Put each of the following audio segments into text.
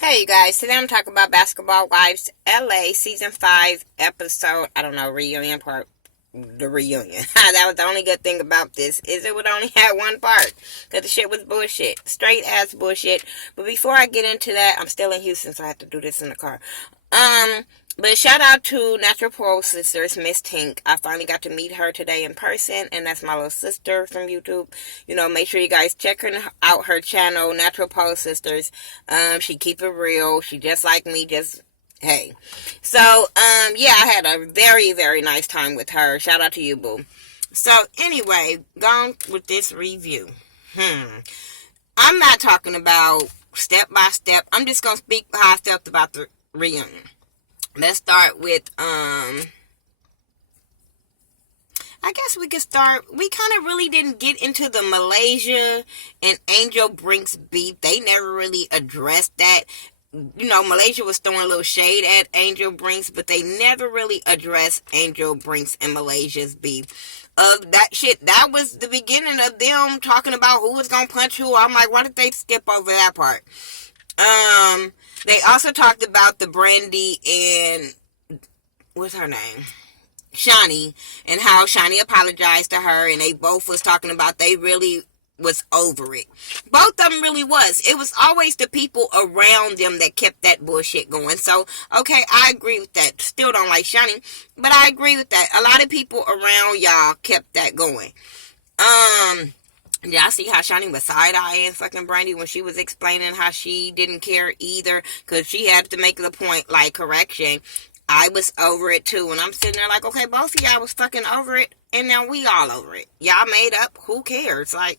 Hey you guys, today I'm talking about Basketball Wives LA Season 5 episode, I don't know, reunion part, the reunion. That was the only good thing about this, is it would only have one part, because the shit was bullshit, straight ass bullshit. But before I get into that, I'm still in Houston, so I have to do this in the car. But shout out to Natural Pole Sisters, Miss Tink. I finally got to meet her today in person, and that's my little sister from YouTube. Make sure you guys check out her channel, Natural Pole Sisters. She keep it real. She just like me, just hey. So, yeah, I had a very, very nice time with her. Shout out to you, boo. So, anyway, going with this review. I'm not talking about step by step. I'm just gonna speak how I felt about the reunion. Let's start with, I guess we could start, we kind of really didn't get into the Malaysia and Angel Brinks beef. They never really addressed that. Malaysia was throwing a little shade at Angel Brinks, but they never really addressed Angel Brinks and Malaysia's beef. That shit, that was the beginning of them talking about who was gonna punch who. I'm like, why did they skip over that part? They also talked about the Brandy and, what's her name? Shani, and how Shani apologized to her, and they both was talking about they really was over it. Both of them really was. It was always the people around them that kept that bullshit going. So, okay, I agree with that. Still don't like Shani, but I agree with that. A lot of people around y'all kept that going. Y'all see how Shani was side-eyeing fucking Brandy when she was explaining how she didn't care either, because she had to make the point, like, correction. I was over it too, and I'm sitting there like, okay, both of y'all was fucking over it, and now we all over it. Y'all made up, who cares? Like,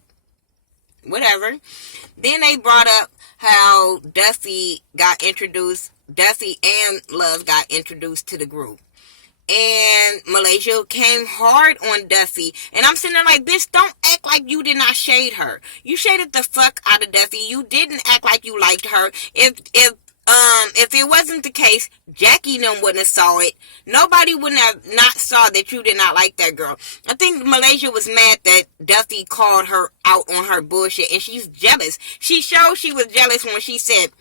whatever. Then they brought up how Duffy and Love got introduced to the group. And Malaysia came hard on Duffy. And I'm sitting there like, bitch, don't act like you did not shade her. You shaded the fuck out of Duffy. You didn't act like you liked her. If it wasn't the case, Jackie and them wouldn't have saw it. Nobody wouldn't have not saw that you did not like that girl. I think Malaysia was mad that Duffy called her out on her bullshit, and she's jealous. She showed she was jealous when she said,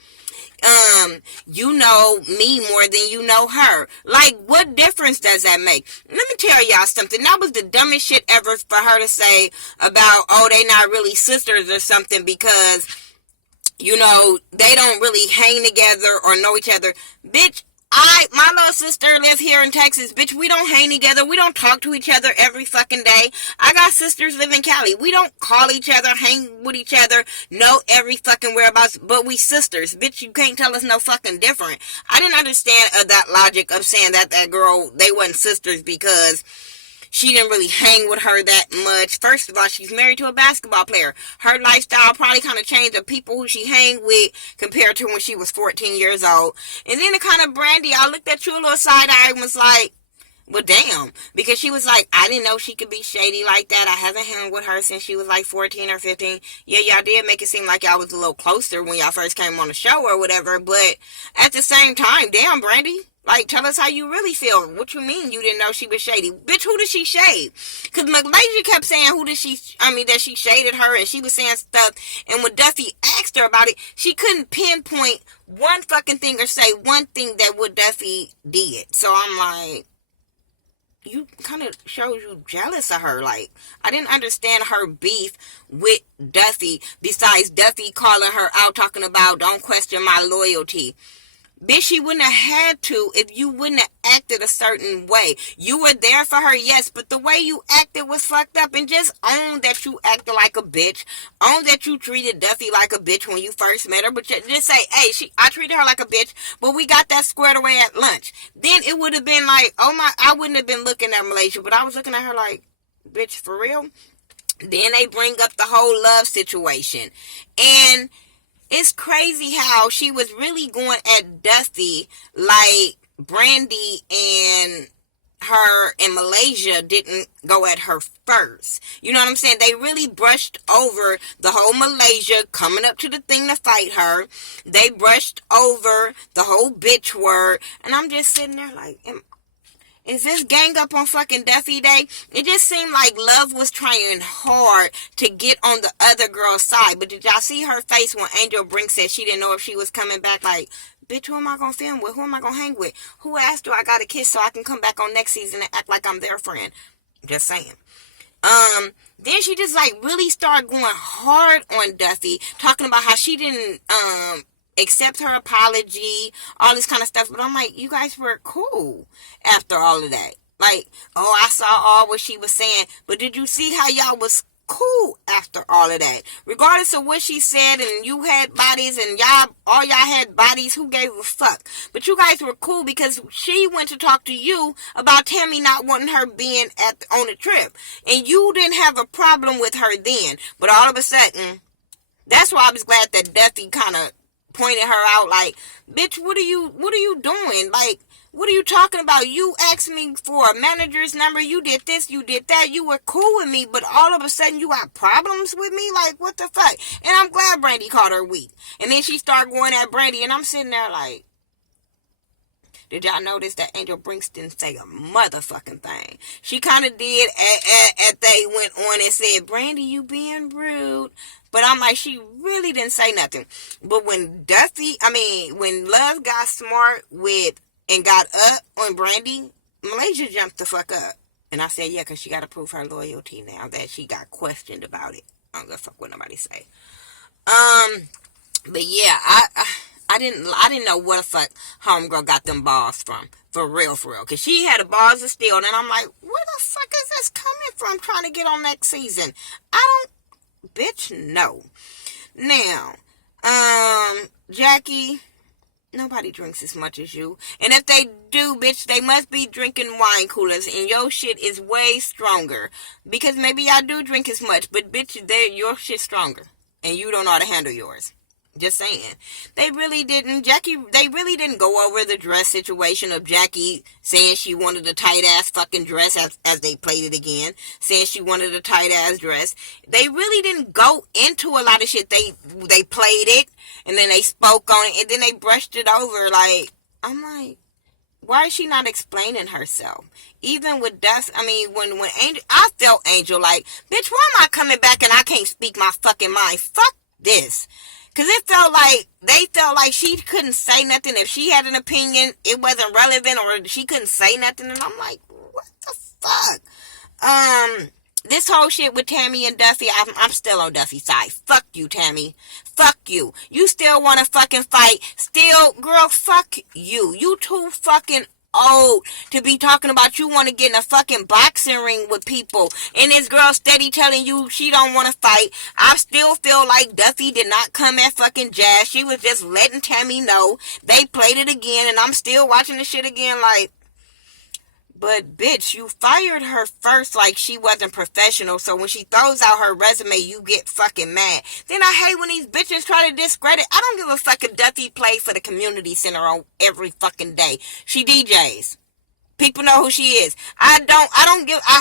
you know me more than you know her. Like, what difference does that make? Let me tell y'all something. That was the dumbest shit ever for her to say about, oh, they not really sisters or something because, they don't really hang together or know each other. Bitch, my little sister lives here in Texas. Bitch, we don't hang together. We don't talk to each other every fucking day. I got sisters live in Cali. We don't call each other, hang with each other, know every fucking whereabouts, but we sisters. Bitch, you can't tell us no fucking different. I didn't understand that logic of saying that girl, they wasn't sisters because she didn't really hang with her that much. First of all, she's married to a basketball player. Her lifestyle probably kind of changed the people who she hang with compared to when she was 14 years old. And then the kind of Brandy, I looked at you a little side-eye and was like, well, damn. Because she was like, I didn't know she could be shady like that. I haven't hung with her since she was like 14 or 15. Yeah, y'all did make it seem like y'all was a little closer when y'all first came on the show or whatever. But at the same time, damn, Brandy. Like, tell us how you really feel. What you mean you didn't know she was shady? Bitch, who did she shade? Because Malaysia kept saying that she shaded her, and she was saying stuff. And when Duffy asked her about it, she couldn't pinpoint one fucking thing or say one thing that what Duffy did. So I'm like, you kind of shows you jealous of her. Like, I didn't understand her beef with Duffy, besides Duffy calling her out, talking about don't question my loyalty. Bitch, she wouldn't have had to if you wouldn't have acted a certain way. You were there for her, yes, but the way you acted was fucked up. And just own that you acted like a bitch. Own that you treated Duffy like a bitch when you first met her. But just say, hey, I treated her like a bitch, but we got that squared away at lunch. Then it would have been like, oh my, I wouldn't have been looking at Malaysia, but I was looking at her like, bitch, for real? Then they bring up the whole love situation. And it's crazy how she was really going at Duffy like Brandy and her in Malaysia didn't go at her first. You know what I'm saying? They really brushed over the whole Malaysia coming up to the thing to fight her. They brushed over the whole bitch word. And I'm just sitting there like, Is this gang up on fucking Duffy Day? It just seemed like Love was trying hard to get on the other girl's side. But did y'all see her face when Angel Brink said she didn't know if she was coming back? Like, bitch, who am I going to film with? Who am I going to hang with? Who asked do I got a kiss so I can come back on next season and act like I'm their friend? Just saying. Then she just like really started going hard on Duffy, talking about how she didn't accept her apology, all this kind of stuff. But I'm like, you guys were cool after all of that. Like, oh, I saw all what she was saying, but did you see how y'all was cool after all of that? Regardless of what she said, and you had bodies, and all y'all had bodies, who gave a fuck? But you guys were cool because she went to talk to you about Tammy not wanting her being on the trip, and you didn't have a problem with her then. But all of a sudden, that's why I was glad that Duffy kind of pointed her out, like, bitch, what are you doing? Like, what are you talking about? You asked me for a manager's number. You did this, you did that. You were cool with me, but all of a sudden you got problems with me? Like, what the fuck? And I'm glad Brandy called her weak. And then she started going at Brandy, and I'm sitting there like, did y'all notice that Angel Brinks didn't say a motherfucking thing? She kind of did at they went on and said, Brandy, you being rude. But I'm like, she really didn't say nothing. But when Love got smart and got up on Brandy, Malaysia jumped the fuck up. And I said, yeah, because she got to prove her loyalty now that she got questioned about it. I don't give a fuck what nobody say. But yeah, I didn't know where the fuck homegirl got them balls from. For real. Because she had the balls of steel. And I'm like, where the fuck is this coming from trying to get on next season? Bitch, no. Now, Jackie, nobody drinks as much as you. And if they do, bitch, they must be drinking wine coolers. And your shit is way stronger. Because maybe y'all do drink as much. But bitch, your shit's stronger. And you don't know how to handle yours. Just saying. They really didn't go over the dress situation of Jackie saying she wanted a tight ass fucking dress as they played it again. Saying she wanted a tight ass dress. They really didn't go into a lot of shit. They played it and then they spoke on it and then they brushed it over. Like, I'm like, why is she not explaining herself? Even with Dust, when Angel, I felt Angel like, bitch, why am I coming back and I can't speak my fucking mind? Fuck this. Because they felt like she couldn't say nothing. If she had an opinion, it wasn't relevant, or she couldn't say nothing. And I'm like, what the fuck? This whole shit with Tammy and Duffy, I'm still on Duffy's side. Fuck you, Tammy. Fuck you. You still want to fucking fight. Still, girl, fuck you. You too fucking old to be talking about you want to get in a fucking boxing ring with people, and this girl steady telling you she don't want to fight. I still feel like Duffy did not come at fucking Jazz. She was just letting Tammy know. They played it again, and I'm still watching the shit again like, but bitch, you fired her first like she wasn't professional, so when she throws out her resume, you get fucking mad. Then I hate when these bitches try to discredit. I don't give a fuck if Duffy plays for the community center on every fucking day. She DJs. People know who she is. I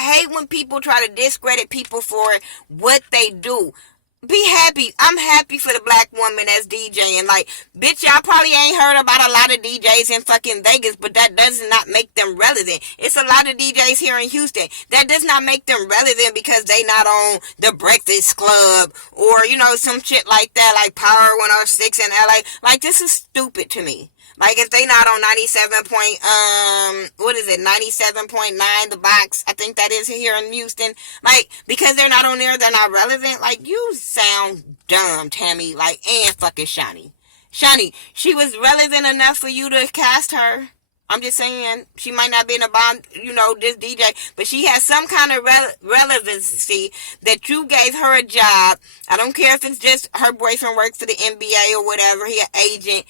hate when people try to discredit people for what they do. Be happy. I'm happy for the black woman that's DJing. Like, bitch, y'all probably ain't heard about a lot of DJs in fucking Vegas, but that does not make them relevant. It's a lot of DJs here in Houston. That does not make them relevant because they not on the Breakfast Club or, some shit like that, like Power 106 in LA. Like, this is stupid to me. Like, if they not on 97.9, the box, I think that is here in Houston. Like, because they're not on there, they're not relevant. Like, you sound dumb, Tammy. Like, and fucking Shani. Shani, she was relevant enough for you to cast her. I'm just saying, she might not be in a bond, this DJ, but she has some kind of relevancy that you gave her a job. I don't care if it's just her boyfriend works for the NBA or whatever, he an agent.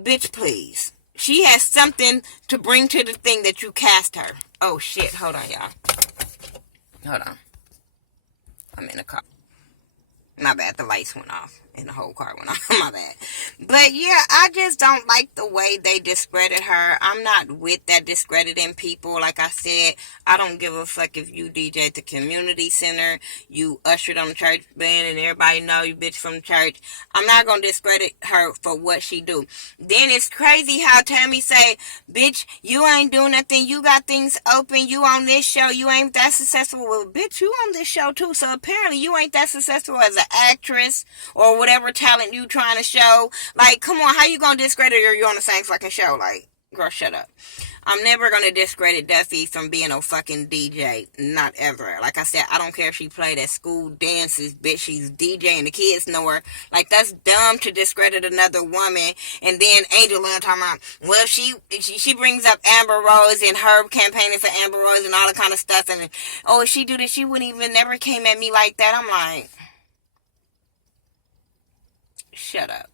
Bitch, please. She has something to bring to the thing that you cast her. Oh, shit. Hold on, y'all. Hold on. I'm in the car. My bad. The lights went off. And the whole car went off. My bad. But yeah, I just don't like the way they discredit her. I'm not with that discrediting people. Like I said, I don't give a fuck if you DJ at the community center, you ushered on the church band, and everybody know you bitch from the church. I'm not gonna discredit her for what she do. Then it's crazy how Tammy say, bitch, you ain't doing nothing. You got things open. You on this show. You ain't that successful. Well, bitch, you on this show too. So apparently you ain't that successful as an actress or whatever talent you trying to show. Like, come on, how you gonna discredit her? You on the same fucking show? Like, girl, shut up. I'm never gonna discredit Duffy from being a fucking DJ. Not ever. Like I said, I don't care if she played at school dances, bitch. She's DJing. The kids know her. Like, that's dumb to discredit another woman. And then Angel Lynn talking about, well, she brings up Amber Rose and her campaigning for Amber Rose and all that kind of stuff. And, oh, if she do this, she wouldn't even never came at me like that. I'm like, shut up.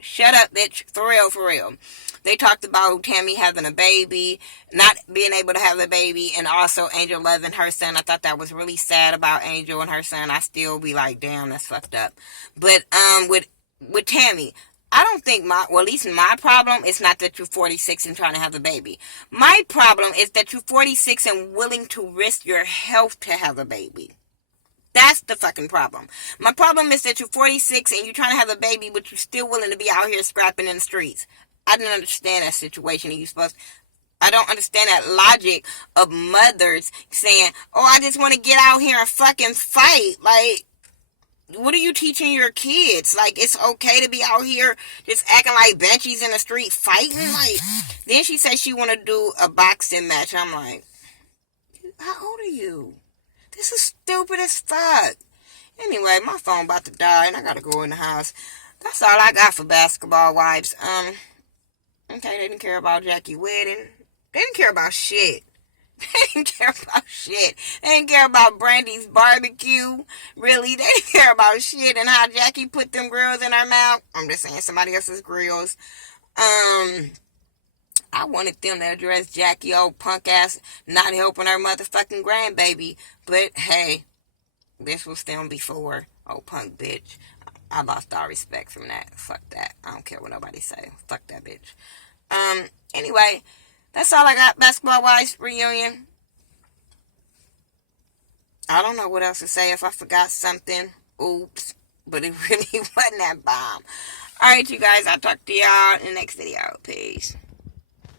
Shut up, bitch. For real, for real. They talked about Tammy having a baby, not being able to have a baby, and also Angel loving her son. I thought that was really sad about Angel and her son. I still be like, damn, that's fucked up. But with Tammy, I don't think at least my problem is not that you're 46 and trying to have a baby. My problem is that you're 46 and willing to risk your health to have a baby. That's the fucking problem. My problem is that you're 46 and you're trying to have a baby, but you're still willing to be out here scrapping in the streets. I didn't understand that situation. I don't understand that logic of mothers saying, oh, I just want to get out here and fucking fight. Like, what are you teaching your kids? Like, it's okay to be out here just acting like benchies in the street fighting? Like, then she said she want to do a boxing match. I'm like, how old are you? This is stupid as fuck. Anyway, my phone about to die and I gotta go in the house. That's all I got for Basketball Wives. Okay, they didn't care about Jackie wedding. They didn't care about shit. They didn't care about shit. They didn't care about Brandy's barbecue. Really, they didn't care about shit and how Jackie put them grills in her mouth. I'm just saying, somebody else's grills. I wanted them to address Jackie, old punk ass, not helping her motherfucking grandbaby. But hey, this was them before. Old punk bitch. I lost all respect from that. Fuck that. I don't care what nobody say. Fuck that bitch. Anyway, that's all I got. Basketball Wives reunion. I don't know what else to say. If I forgot something, oops. But it really wasn't that bomb. Alright, you guys. I'll talk to y'all in the next video. Peace.